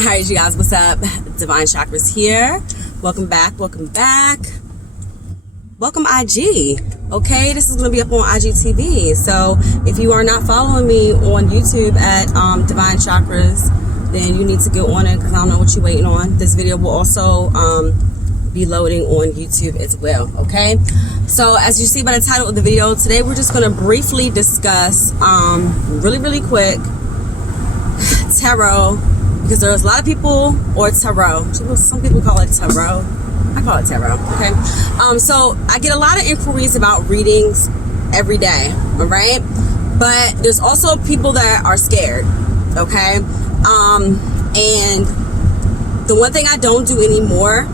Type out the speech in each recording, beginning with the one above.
All right, you guys, what's up? Divine Chakras here. Welcome back. Welcome IG. Okay, this is going to be up on IGTV. So if you are not following me on YouTube at Divine Chakras, then you need to get on it because I don't know what you're waiting on. This video will also be loading on YouTube as well. Okay, so as you see by the title of the video, today we're just going to briefly discuss really quick tarot, because there's a lot of people, or tarot, some people call it tarot, I call it tarot. Okay, so I get a lot of inquiries about readings every day, all right, but there's also people that are scared. Okay, and the one thing I don't do anymore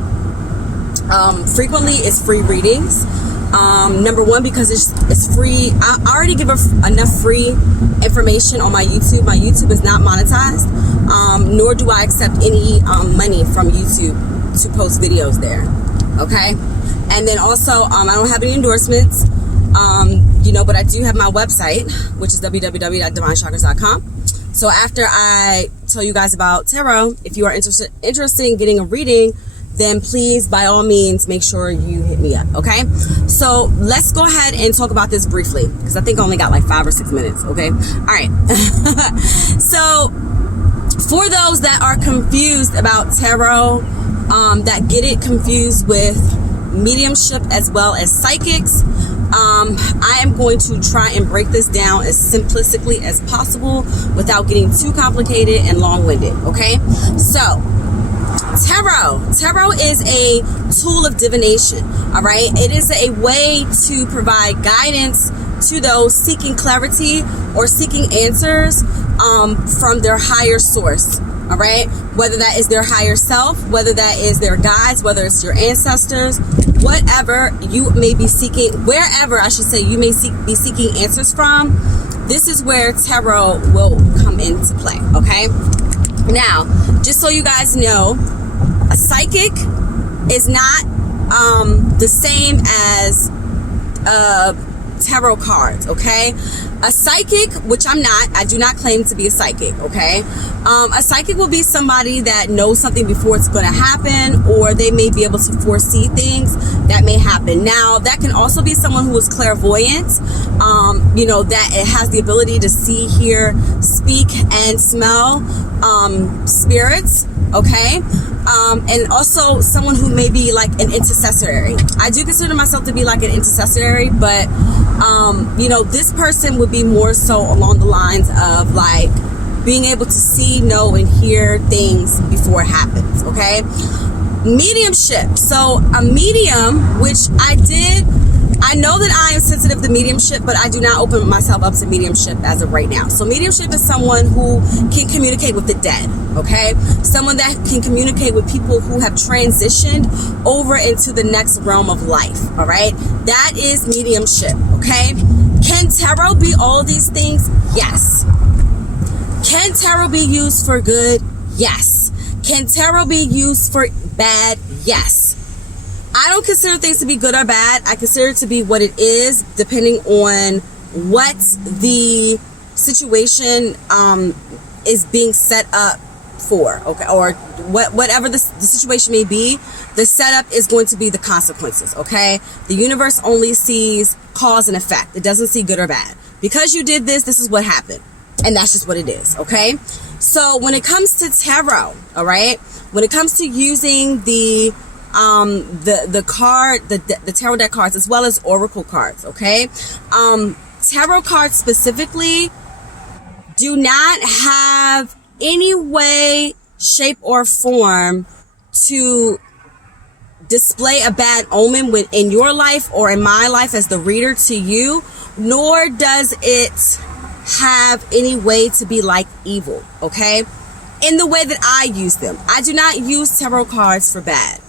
frequently is free readings. Number one, because it's free. I already give enough free information on my YouTube. My YouTube is not monetized, nor do I accept any money from YouTube to post videos there. Okay, and then also I don't have any endorsements, but I do have my website, which is www.divinechakras.com. So after I tell you guys about tarot, if you are interested in getting a reading, then please, by all means, make sure you hit me up, okay? So let's go ahead and talk about this briefly, because I think I only got like 5 or 6 minutes, okay? All right. So for those that are confused about tarot, that get it confused with mediumship as well as psychics, I am going to try and break this down as simplistically as possible without getting too complicated and long-winded, okay? So Tarot is a tool of divination, all right? It is a way to provide guidance to those seeking clarity or seeking answers from their higher source, all right? Whether that is their higher self, whether that is their guides, whether it's your ancestors, whatever you may be seeking, wherever I should say you may be seeking answers from, this is where tarot will come into play, okay? Now, just so you guys know, a psychic is not the same as tarot cards, okay? A psychic, which I'm not, I do not claim to be a psychic, okay? A psychic will be somebody that knows something before it's going to happen, or they may be able to foresee things that may happen. Now, that can also be someone who is clairvoyant, that it has the ability to see, hear, speak, and smell spirits, okay? And also someone who may be like an intercessory. I do consider myself to be like an intercessory, but this person would be more so along the lines of like being able to see, know, and hear things before it happens, okay? Mediumship. So a medium, which I know that I am sensitive to mediumship, but I do not open myself up to mediumship as of right now. So mediumship is someone who can communicate with the dead, okay? Someone that can communicate with people who have transitioned over into the next realm of life, all right? That is mediumship, okay? Can tarot be all of these things? Yes. Can tarot be used for good? Yes. Can tarot be used for bad? Yes. I don't consider things to be good or bad. I consider it to be what it is, depending on what the situation is being set up for, okay, or whatever the situation may be. The setup is going to be the consequences, okay? The universe only sees cause and effect. It doesn't see good or bad. Because you did this, this is what happened, and that's just what it is, okay? So when it comes to tarot, all right, when it comes to using the tarot deck cards as well as oracle cards, okay? Tarot cards specifically do not have any way, shape, or form to display a bad omen in your life or in my life as the reader to you, nor does it have any way to be like evil, okay? In the way that I use them. I do not use tarot cards for bad.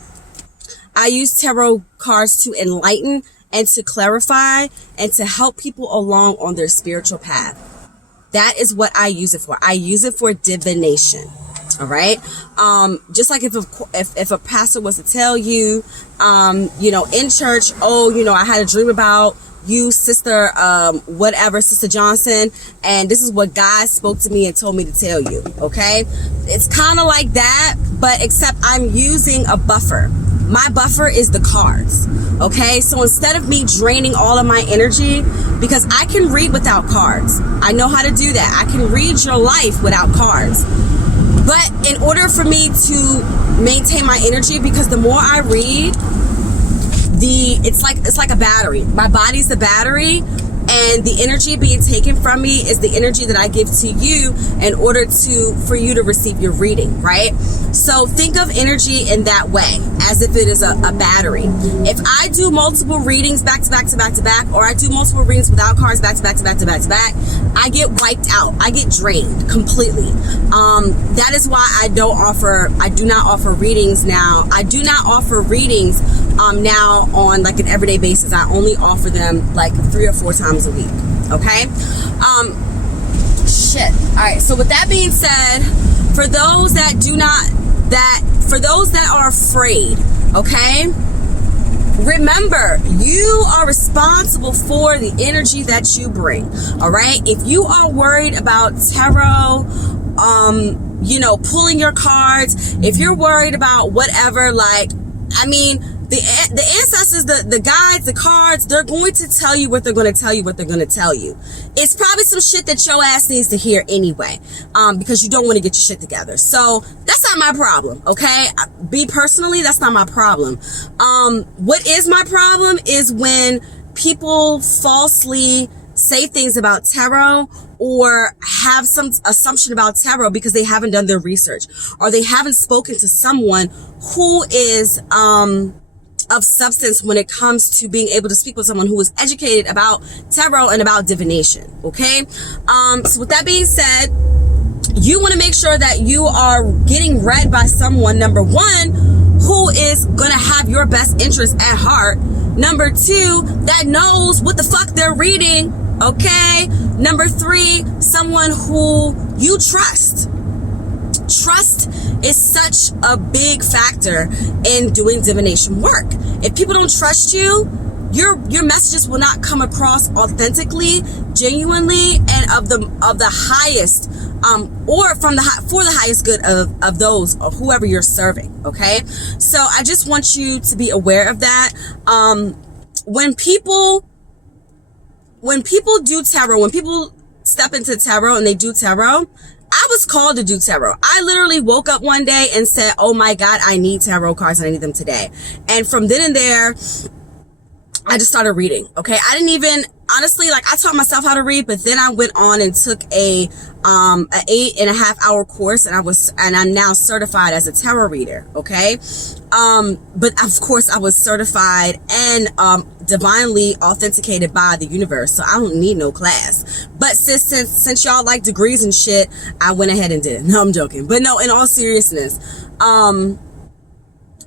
I use tarot cards to enlighten and to clarify and to help people along on their spiritual path. That is what I use it for. I use it for divination. All right. Just like if a pastor was to tell you, in church, I had a dream about you, Sister whatever, Sister Johnson, and this is what God spoke to me and told me to tell you, okay? It's kind of like that, but except I'm using a buffer. My buffer is the cards, okay? So instead of me draining all of my energy, because I can read without cards. I know how to do that. I can read your life without cards. But in order for me to maintain my energy, because the more I read, it's like a battery. My body's the battery, and the energy being taken from me is the energy that I give to you in order for you to receive your reading, right? So think of energy in that way, as if it is a battery. If I do multiple readings back to back to back to back, or I do multiple readings without cards back to back to back to back to back, I get wiped out. I get drained completely. That is why I do not offer readings now. I do not offer readings now on like an everyday basis. I only offer them like 3 or 4 times a week. Okay. All right. So with that being said, for those that are afraid, okay, remember, you are responsible for the energy that you bring. All right. If you are worried about tarot, pulling your cards, if you're worried about whatever, the ancestors, the guides, the cards, they're going to tell you what they're going to tell you, what they're going to tell you. It's probably some shit that your ass needs to hear anyway, because you don't want to get your shit together. So that's not my problem, okay? Personally, that's not my problem. What is my problem is when people falsely say things about tarot or have some assumption about tarot because they haven't done their research, or they haven't spoken to someone who is of substance when it comes to being able to speak with someone who is educated about tarot and about divination, okay? So with that being said, you want to make sure that you are getting read by someone, number one, who is going to have your best interest at heart. Number 2, that knows what the fuck they're reading, okay? Number 3, someone who you trust. Trust is such a big factor in doing divination work. If people don't trust you, your messages will not come across authentically, genuinely, and of the highest, or for the highest good of those or whoever you're serving. Okay, so I just want you to be aware of that. When people do tarot, when people step into tarot and they do tarot, I was called to do tarot. I literally woke up one day and said, oh my God, I need tarot cards and I need them today. And from then and there, I just started reading. Okay. I didn't even, honestly, I taught myself how to read, but then I went on and took a 8.5 hour course, and I'm now certified as a tarot reader. Okay. But of course I was certified and, divinely authenticated by the universe, so I don't need no class. But since y'all like degrees and shit, I went ahead and did it. No, I'm joking. But no, in all seriousness,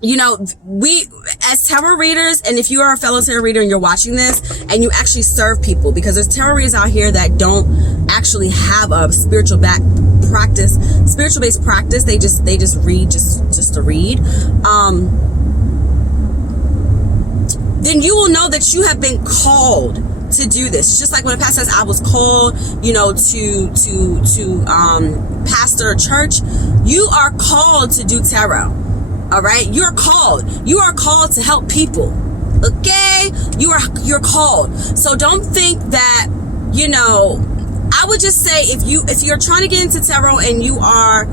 we as tarot readers, and if you are a fellow tarot reader and you're watching this and you actually serve people, because there's tarot readers out here that don't actually have a spiritual based practice, they just read just to read, then you will know that you have been called to do this. It's just like when a pastor says, I was called, to pastor a church. You are called to do tarot. All right. You're called. You are called to help people. Okay. You're called. So don't think that, I would just say if you're trying to get into tarot and you are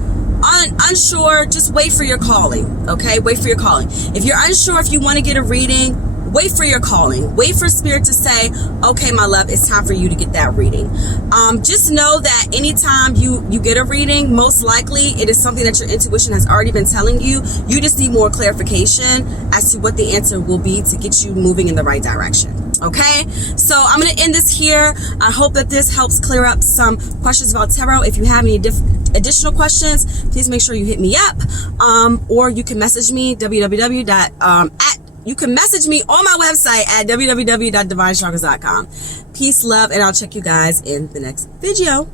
unsure, just wait for your calling. Okay. Wait for your calling. If you're unsure if you want to get a reading, wait for your calling. Wait for spirit to say, okay, my love, it's time for you to get that reading. Just know that anytime you get a reading, most likely it is something that your intuition has already been telling you. You just need more clarification as to what the answer will be to get you moving in the right direction. Okay, so I'm going to end this here. I hope that this helps clear up some questions about tarot. If you have any additional questions, please make sure you hit me up, or you can message me You can message me on my website at www.divinechakras.com. Peace, love, and I'll check you guys in the next video.